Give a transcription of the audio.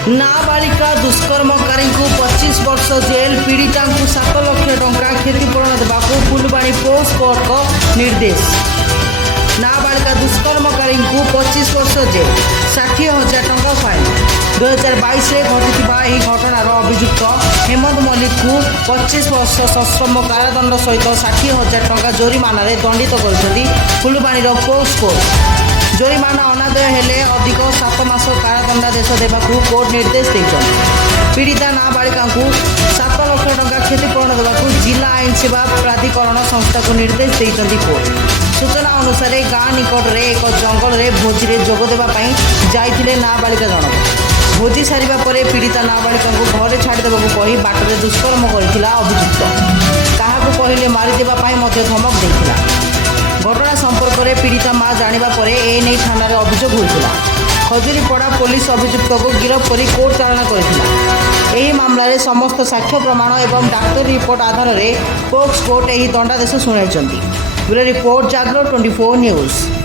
नाबालिका दुष्कर्मकारी को 25 वर्ष जेल, पीड़िता को 7 लाख टंका क्षतिपूरण देवाक फुलबाणी पोस्ट कोर्ट को निर्देश। नाबालिका दुष्कर्मकारी को 25 वर्ष जेल, 60,000 टंका फाइन। 2022 में घटी घटनार अभियुक्त हेमंत मल्लिक को 25 वर्ष सश्रम कारादंड सहित 60,000 टंका जोरिमाना दंडित कर फुलबाणी पोस्ट कोर्ट। जोरिमाना अनादय हेले अधिक 7 मास कारादंडादेश देवाक कोर्ट निर्देश देते। पीड़िता नाबालिका को 7 लाख टंका क्षतिपूरण देवाक जिला आईन सेवा प्राधिकरण संस्था को निर्देश देते कोर्ट। सूचना अनुसार गाँ निकट में एक जंगल में भोजी में जोगदेवाई जाते नाबालिका जनक। भोजी सारिबा परे पीड़िता नाबालिका को घरे छाड़देवाक कही बाटर दुष्कर्म करथिला अभियुक्त। काहाकू कहले मारिदेवाई धमक देथिला। घटना संपर्क में पीड़िता माँ जानिबा परे एने थाना अभियोग होता। खजुरीपड़ा पुलिस अभियुक्त को गिरफ्त कर कोर्ट चालाण करथिला। एही मामला समस्त साक्ष्य प्रमाण एवं डाक्तर रिपोर्ट आधार में पोक्स कोर्ट यह दंडादेश शुणाई। ब्यूरो रिपोर्ट जागरण 24 न्यूज।